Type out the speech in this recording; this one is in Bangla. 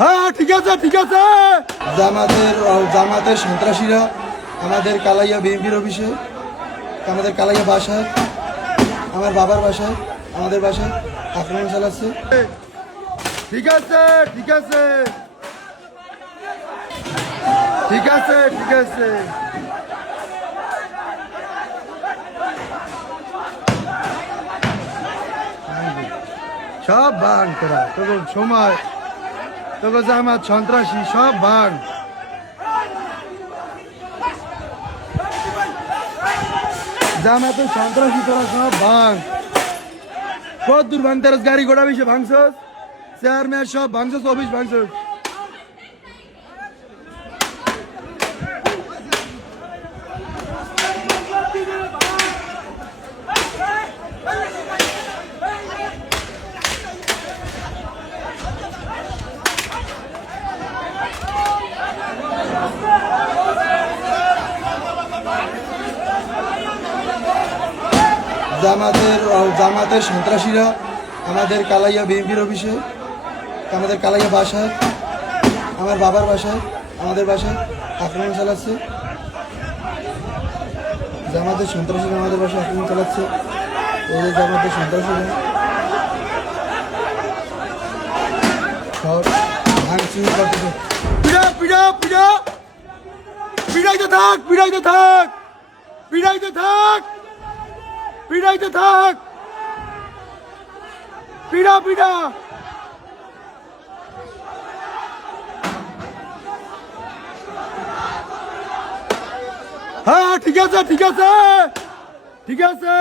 হ্যাঁ ঠিক আছে ঠিক আছে। জামাতের সন্ত্রাসীরা আমাদের কালাইয়া বিএনপির অফিসে, আমাদের কালাইয়া বাসায়, আমার বাবার বাসায়, আমাদের বাসায় আক্রমণ চালাচ্ছে। ঠিক আছে ঠিক আছে ঠিক আছে ঠিক আছে। সব ভাঙ তোরা, তোর সময় তোর জামাত সন্ত্রাসী সব ভাঙ। জামাতের সন্ত্রাসী তোরা সব ভাঙ। কত দূর ভাঙতে গাড়ি ঘোড়া বেশি ভাঙছস, চেয়ারম্যান সব ভাঙছস, অফিস ভাঙছস। জামাতের সন্ত্রাসীরা আমাদের কালাইয়া বিএনপির অফিসে, আমাদের কালাইয়া বাসায়, আমার বাবার বাসায়, আমাদের বাসায় আক্রমণ চালাচ্ছে। জামাতের সন্ত্রাসীরা আমাদের বাসায় আক্রমণ চালাচ্ছে। এই যে জামাতের সন্ত্রাসীরা সব ভাঙচুর করতেছে। পিড়াইতে থাক, পিড়াইতে থাক, পিড়াইতে থাক, পিড়াইতে থাক, পিড়া পিড়া। হ্যাঁ ঠিক আছে ঠিক আছে ঠিক আছে।